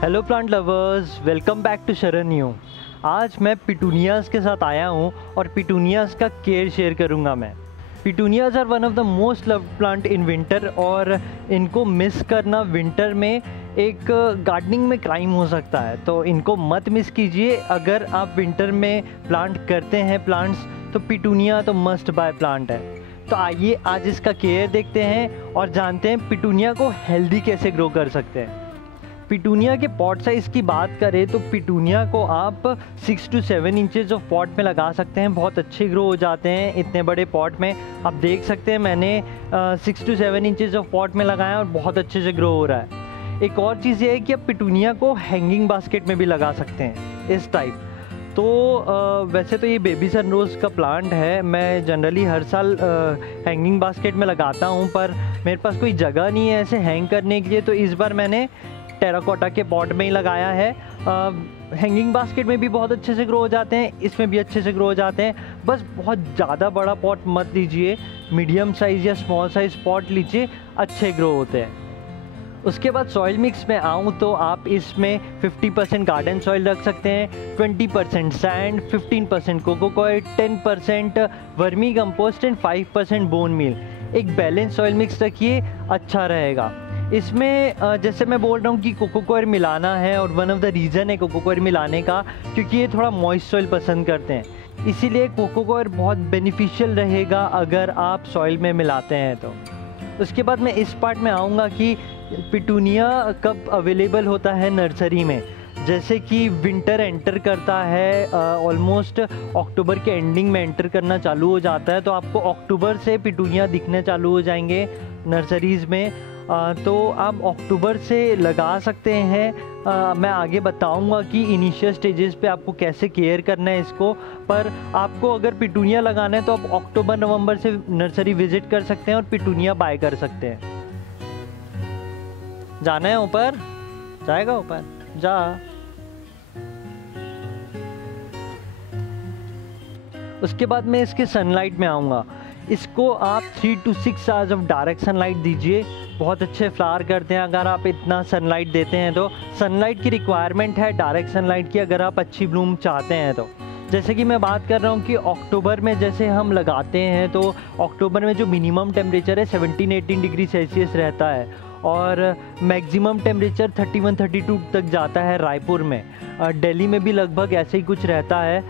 Hello plant lovers, welcome back to Sharanyu. आज मैं पिटूनियाज़ के साथ आया हूँ और पिटूनियाज़ का केयर शेयर करूँगा मैं। Petunias are one of the most loved plant in winter और इनको मिस करना विंटर में एक गार्डनिंग में क्राइम हो सकता है, तो इनको मत मिस कीजिए। अगर आप विंटर में प्लांट करते हैं प्लांट्स तो पिटूनिया तो मस्ट बाय प्लांट है। तो आइए आज इसका केयर देखते हैं और जानते हैं पिटूनिया को हेल्दी कैसे ग्रो कर सकते हैं। पिटूनिया के पॉट साइज़ की बात करें तो पिटूनिया को आप 6 to 7 इंचेस ऑफ पॉट में लगा सकते हैं, बहुत अच्छे ग्रो हो जाते हैं इतने बड़े पॉट में। आप देख सकते हैं मैंने 6 to 7 इंचेस ऑफ पॉट में लगाया और बहुत अच्छे से ग्रो हो रहा है। एक और चीज़ ये है कि आप पिटूनिया को हैंगिंग बास्केट में भी लगा सकते हैं इस टाइप। तो वैसे तो ये बेबी सनरोज़ का प्लांट है, मैं जनरली हर साल हैंगिंग बास्केट में लगाता हूँ, पर मेरे पास कोई जगह नहीं है ऐसे हैंग करने के लिए, तो इस बार मैंने टेराकोटा के पॉट में ही लगाया है। हैंगिंग बास्केट में भी बहुत अच्छे से ग्रो हो जाते हैं, इसमें भी अच्छे से ग्रो हो जाते हैं। बस बहुत ज़्यादा बड़ा पॉट मत लीजिए, मीडियम साइज़ या स्मॉल साइज़ पॉट लीजिए, अच्छे ग्रो होते हैं। उसके बाद सॉइल मिक्स में आऊँ तो आप इसमें 50% गार्डन सॉइल रख सकते हैं, 20% सैंड, 15% कोकोकोएट, 10% vermicompost and 5% bone meal. एक बैलेंस सॉइल मिक्स रखिए, अच्छा रहेगा। इसमें जैसे मैं बोल रहा हूँ कि कोकोकोएट मिलाना है, और वन ऑफ द रीज़न है कोकोकोएट मिलाने का क्योंकि ये थोड़ा मॉइस्ट सॉइल पसंद करते हैं, इसीलिए कोकोकोएट बहुत बेनिफिशियल रहेगा अगर आप सॉइल में मिलाते हैं तो। उसके बाद मैं इस पार्ट में आऊँगा कि पिटूनिया कब अवेलेबल होता है नर्सरी में। जैसे कि विंटर एंटर करता है, ऑलमोस्ट अक्टूबर के एंडिंग में एंटर करना चालू हो जाता है, तो आपको अक्टूबर से पिटूनिया दिखने चालू हो जाएंगे नर्सरीज़ में। तो आप अक्टूबर से लगा सकते हैं। मैं आगे बताऊंगा कि इनिशियल स्टेजेस पे आपको कैसे केयर करना है इसको, पर आपको अगर पिटूनिया लगाना है तो आप अक्टूबर नवंबर से नर्सरी विजिट कर सकते हैं और पिटूनिया बाय कर सकते हैं। जाना है ऊपर, जाएगा ऊपर, जा। उसके बाद मैं इसके सनलाइट में आऊँगा। इसको आप 3 to 6 hours of direct sunlight दीजिए, बहुत अच्छे फ्लावर करते हैं अगर आप इतना सनलाइट देते हैं तो। सनलाइट की रिक्वायरमेंट है डायरेक्ट सनलाइट की अगर आप अच्छी ब्लूम चाहते हैं तो। जैसे कि मैं बात कर रहा हूँ कि अक्टूबर में जैसे हम लगाते हैं तो अक्टूबर में जो मिनिमम टेम्परेचर है 17-18 डिग्री सेल्सियस रहता है और मैक्सिमम टेम्परेचर 31-32 तक जाता है रायपुर में। दिल्ली में भी लगभग ऐसे ही कुछ रहता है,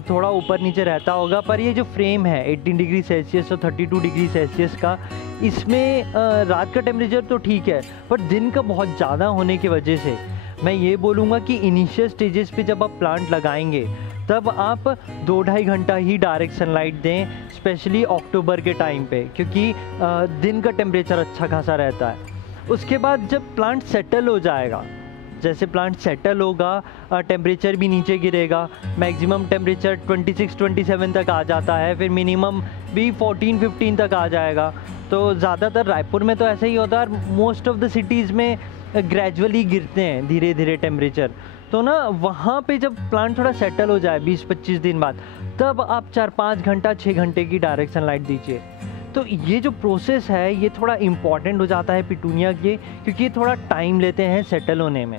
थोड़ा ऊपर नीचे रहता होगा, पर ये जो फ्रेम है 18 डिग्री सेल्सियस और 32 डिग्री सेल्सियस का, इसमें रात का टेम्परेचर तो ठीक है, पर दिन का बहुत ज़्यादा होने की वजह से मैं ये बोलूँगा कि इनिशियल स्टेजेस पे जब आप प्लांट लगाएंगे तब आप 2-2.5 घंटा ही डायरेक्ट सनलाइट दें, स्पेशली अक्टूबर के टाइम पे, क्योंकि दिन का टेम्परेचर अच्छा खासा रहता है। उसके बाद जब प्लांट सेटल हो जाएगा, जैसे प्लांट सेटल होगा टेम्परेचर भी नीचे गिरेगा, मैक्सिमम टेम्परेचर 26-27 तक आ जाता है, फिर मिनिमम भी 14-15 तक आ जाएगा। तो ज़्यादातर रायपुर में तो ऐसा ही होता है, मोस्ट ऑफ द सिटीज़ में ग्रेजुअली गिरते हैं धीरे धीरे टेम्परेचर। तो ना वहाँ पे जब प्लांट थोड़ा सेटल हो जाए 20-25 दिन बाद, तब आप 4-5 घंटा 6 घंटे की डायरेक्ट सनलाइट दीजिए। तो ये जो प्रोसेस है ये थोड़ा इम्पॉर्टेंट हो जाता है पिटूनिया के, क्योंकि ये थोड़ा टाइम लेते हैं सेटल होने में।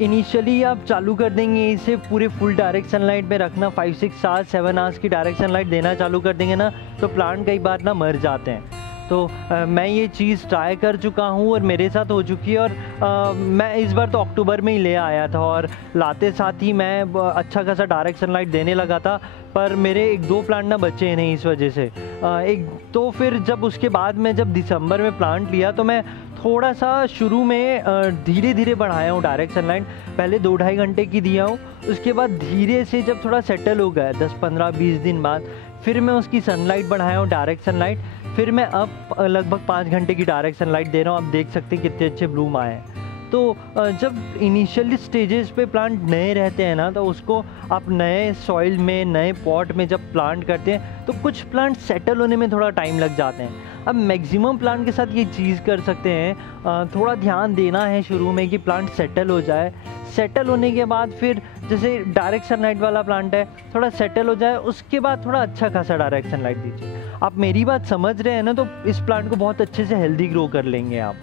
इनिशियली आप चालू कर देंगे इसे पूरे फुल डायरेक्ट सनलाइट में रखना, 5-6 आवर्स 7 आवर्स की डायरेक्ट सनलाइट देना चालू कर देंगे ना, तो प्लांट कई बार ना मर जाते हैं। तो मैं ये चीज़ ट्राई कर चुका हूँ और मेरे साथ हो चुकी है, और मैं इस बार तो अक्टूबर में ही ले आया था और लाते साथ ही मैं अच्छा खासा डायरेक्ट सनलाइट देने लगा था, पर मेरे 1-2 प्लांट ना बचे नहीं इस वजह से। एक तो फिर जब उसके बाद मैं जब दिसंबर में प्लांट लिया तो मैं थोड़ा सा शुरू में धीरे धीरे बढ़ाया हूँ डायरेक्ट सनलाइट, पहले 2-2.5 घंटे की दिया हूँ, उसके बाद धीरे से जब थोड़ा सेटल हो गया 10-15-20 दिन बाद फिर मैं उसकी सनलाइट बढ़ाया हूँ डायरेक्ट सनलाइट, फिर मैं अब लगभग 5 घंटे की डायरेक्ट सनलाइट दे रहा हूँ। आप देख सकते हैं कितने अच्छे ब्लूम आए हैं। तो जब इनिशियली स्टेजेस पे प्लांट नए रहते हैं ना, तो उसको आप नए सॉइल में नए पॉट में जब प्लांट करते हैं तो कुछ प्लांट सेटल होने में थोड़ा टाइम लग जाते हैं। अब मैक्सिमम प्लांट के साथ ये चीज़ कर सकते हैं, थोड़ा ध्यान देना है शुरू में कि प्लांट सेटल हो जाए। सेटल होने के बाद फिर जैसे डायरेक्ट सनलाइट वाला प्लांट है, थोड़ा सेटल हो जाए, उसके बाद थोड़ा अच्छा खासा डायरेक्ट सनलाइट दीजिए। आप मेरी बात समझ रहे हैं ना, तो इस प्लांट को बहुत अच्छे से हेल्दी ग्रो कर लेंगे आप।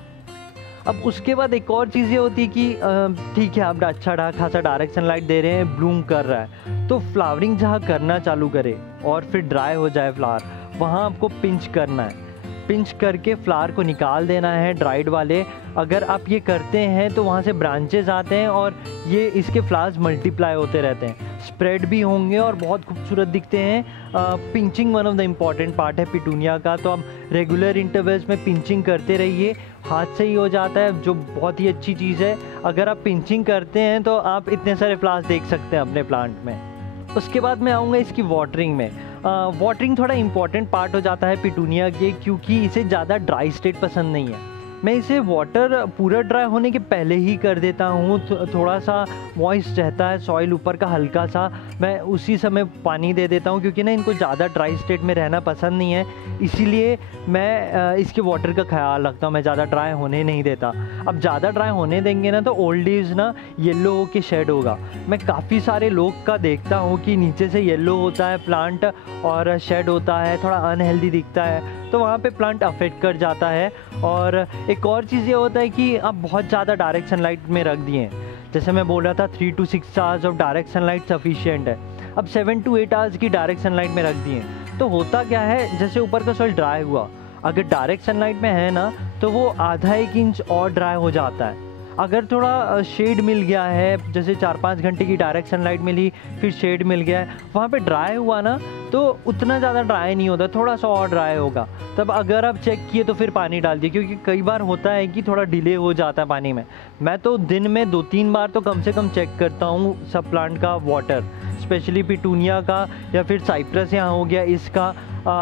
अब उसके बाद एक और चीज़ ये होती है कि ठीक है, आप अच्छा खासा डायरेक्ट सनलाइट दे रहे हैं, ब्लूम कर रहा है, तो फ्लावरिंग जहाँ करना चालू करे और फिर ड्राई हो जाए फ्लावर, वहाँ आपको पिंच करना है। पिंच करके फ्लावर को निकाल देना है ड्राइड वाले। अगर आप ये करते हैं तो वहाँ से ब्रांचेस आते हैं और ये इसके फ्लावर्स मल्टीप्लाई होते रहते हैं, स्प्रेड भी होंगे और बहुत खूबसूरत दिखते हैं। Pinching one of the important part है पिटूनिया का, तो आप रेगुलर इंटरवल्स में पिंचिंग करते रहिए, हाथ से ही हो जाता है, जो बहुत ही अच्छी चीज़ है। अगर आप पिंचिंग करते हैं तो आप इतने सारे फ्लावर्स देख सकते हैं अपने प्लांट में। उसके बाद मैं आऊँगा इसकी वाटरिंग में। वाटरिंग थोड़ा इम्पॉर्टेंट पार्ट हो जाता है पिटूनिया के, क्योंकि इसे ज़्यादा ड्राई स्टेट पसंद नहीं है। मैं इसे वाटर पूरा ड्राई होने के पहले ही कर देता हूँ, थोड़ा सा मॉइस्ट रहता है सॉइल ऊपर का हल्का सा, मैं उसी समय पानी दे देता हूँ, क्योंकि ना इनको ज़्यादा ड्राई स्टेट में रहना पसंद नहीं है, इसीलिए मैं इसके वाटर का ख्याल रखता हूँ, मैं ज़्यादा ड्राई होने नहीं देता। अब ज़्यादा ड्राई होने देंगे ना तो ओल्ड लीव्स ना येलो होके शेड होगा। मैं काफ़ी सारे लोग का देखता हूँ कि नीचे से येलो होता है प्लांट और शेड होता है, थोड़ा अनहेल्दी दिखता है, तो वहाँ पे प्लांट अफेक्ट कर जाता है। और एक और चीज़ ये होता है कि आप बहुत ज़्यादा डायरेक्ट सनलाइट में रख दिए हैं, जैसे मैं बोल रहा था 3 to 6 hours of direct sunlight sufficient है, अब 7 to 8 आवर्स की डायरेक्ट सनलाइट में रख दिए, तो होता क्या है, जैसे ऊपर का सॉइल ड्राई हुआ, अगर डायरेक्ट सनलाइट में है ना तो वो आधा 1 इंच और ड्राई हो जाता है। अगर थोड़ा शेड मिल गया है, जैसे 4-5 घंटे की डायरेक्ट सनलाइट मिली, फिर शेड मिल गया है, वहाँ पे ड्राई हुआ ना तो उतना ज़्यादा ड्राई नहीं होता, थोड़ा सा और ड्राई होगा। तब अगर आप चेक किए तो फिर पानी डाल दिए, क्योंकि कई बार होता है कि थोड़ा डिले हो जाता है पानी में। मैं तो दिन में 2-3 बार तो कम से कम चेक करता हूँ सब प्लांट का वाटर, स्पेशली पिटूनिया का या फिर साइप्रस यहाँ हो गया इसका।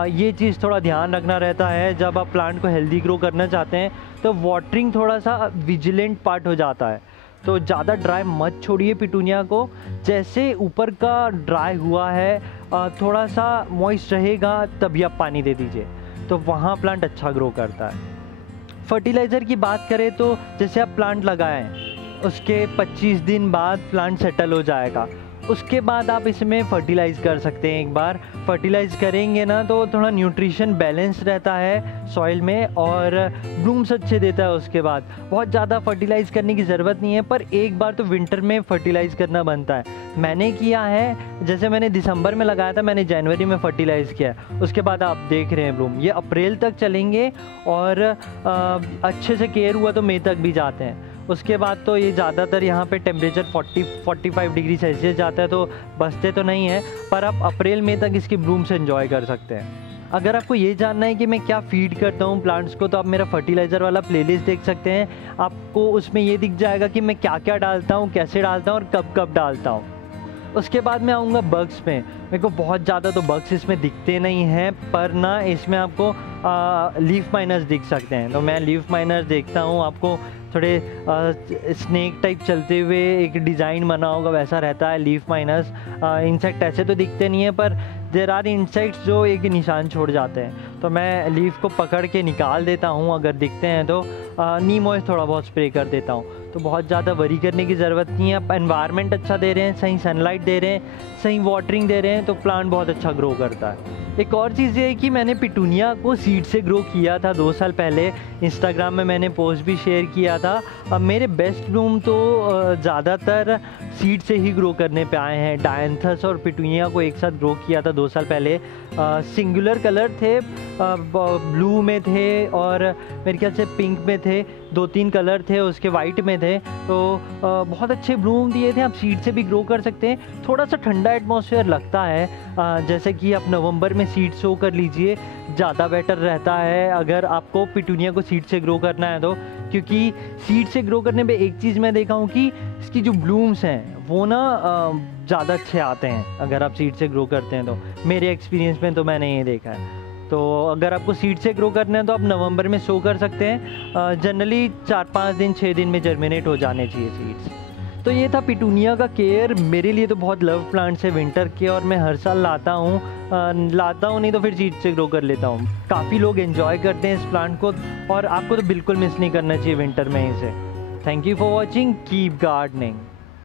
ये चीज़ थोड़ा ध्यान रखना रहता है जब आप प्लांट को हेल्दी ग्रो करना चाहते हैं, तो वाटरिंग थोड़ा सा विजिलेंट पार्ट हो जाता है। तो ज़्यादा ड्राई मत छोड़िए पिटूनिया को, जैसे ऊपर का ड्राई हुआ है थोड़ा सा मॉइस्ट रहेगा तभी आप पानी दे दीजिए, तो वहाँ प्लांट अच्छा ग्रो करता है। फर्टिलाइज़र की बात करें तो जैसे आप प्लांट लगाएं उसके 25 दिन बाद प्लांट सेटल हो जाएगा, उसके बाद आप इसमें फर्टिलाइज़ कर सकते हैं। एक बार फर्टिलाइज़ करेंगे ना तो थोड़ा न्यूट्रिशन बैलेंस रहता है सॉइल में और ब्लूम्स अच्छे देता है। उसके बाद बहुत ज़्यादा फर्टिलाइज़ करने की ज़रूरत नहीं है, पर एक बार तो विंटर में फर्टिलाइज़ करना बनता है। मैंने किया है, जैसे मैंने दिसंबर में लगाया था, मैंने जनवरी में फर्टिलाइज़ किया, उसके बाद आप देख रहे हैं ब्लूम ये अप्रैल तक चलेंगे और अच्छे से केयर हुआ तो मई तक भी जाते हैं। उसके बाद तो ये ज़्यादातर यहाँ पे टेम्परेचर 40-45 डिग्री सेल्सियस जाता है, तो बचते तो नहीं है, पर आप अप्रैल मई तक इसकी ब्लूम से एंजॉय कर सकते हैं। अगर आपको ये जानना है कि मैं क्या फीड करता हूँ प्लांट्स को, तो आप मेरा फर्टिलाइज़र वाला प्लेलिस्ट देख सकते हैं। आपको उसमें ये दिख जाएगा कि मैं क्या क्या डालता हूँ, कैसे डालता हूँ और कब कब डालता हूँ। उसके बाद मैं आऊँगा बग्स में। मेरे को बहुत ज़्यादा तो बग्स इसमें दिखते नहीं हैं, पर ना इसमें आपको लीफ माइनर्स दिख सकते हैं, तो मैं लीफ माइनर्स देखता हूँ। आपको थोड़े स्नेक टाइप चलते हुए एक डिज़ाइन बना होगा, वैसा रहता है लीफ माइनर्स। इंसेक्ट ऐसे तो दिखते नहीं है, पर देर आर इंसेक्ट्स जो एक निशान छोड़ जाते हैं, तो मैं लीफ को पकड़ के निकाल देता हूँ। अगर दिखते हैं तो नीम ऑयल थोड़ा बहुत स्प्रे कर देता हूँ, तो बहुत ज़्यादा वरी करने की ज़रूरत नहीं है। आप एनवायरनमेंट अच्छा दे रहे हैं, सही सनलाइट दे रहे हैं, सही वाटरिंग दे रहे हैं, तो प्लांट बहुत अच्छा ग्रो करता है। एक और चीज़ ये है कि मैंने पिटूनिया को सीड से ग्रो किया था 2 साल पहले, इंस्टाग्राम में मैंने पोस्ट भी शेयर किया था। अब मेरे बेस्ट ब्लूम तो ज़्यादातर सीड से ही ग्रो करने पे आए हैं। डायंथस और पिटूनिया को एक साथ ग्रो किया था 2 साल पहले। सिंगुलर कलर थे, ब्लू में थे और मेरे ख्याल से पिंक में थे, 2-3 कलर थे, उसके वाइट में थे, तो बहुत अच्छे ब्लूम दिए थे। आप सीड से भी ग्रो कर सकते हैं। थोड़ा सा ठंडा एटमॉस्फेयर लगता है, जैसे कि आप नवंबर में सीड सो कर लीजिए, ज़्यादा बेटर रहता है अगर आपको पिटूनिया को सीड से ग्रो करना है तो। क्योंकि सीड से ग्रो करने पे एक चीज़ मैं देखा हूँ कि इसकी जो ब्लूम्स हैं वो ना ज़्यादा अच्छे आते हैं अगर आप सीड से ग्रो करते हैं तो। मेरे एक्सपीरियंस में तो मैंने ये देखा है। तो अगर आपको सीड से ग्रो करना है तो आप नवंबर में सो कर सकते हैं। जनरली 4-5 दिन 6 दिन में जर्मिनेट हो जाने चाहिए सीड्स। तो ये था पिटूनिया का केयर। मेरे लिए तो बहुत लव प्लांट्स है विंटर के, और मैं हर साल लाता हूँ नहीं तो फिर सीड से ग्रो कर लेता हूँ। काफ़ी लोग एंजॉय करते हैं इस प्लांट को, और आपको तो बिल्कुल मिस नहीं करना चाहिए विंटर में इसे। Thank you for watching, keep gardening.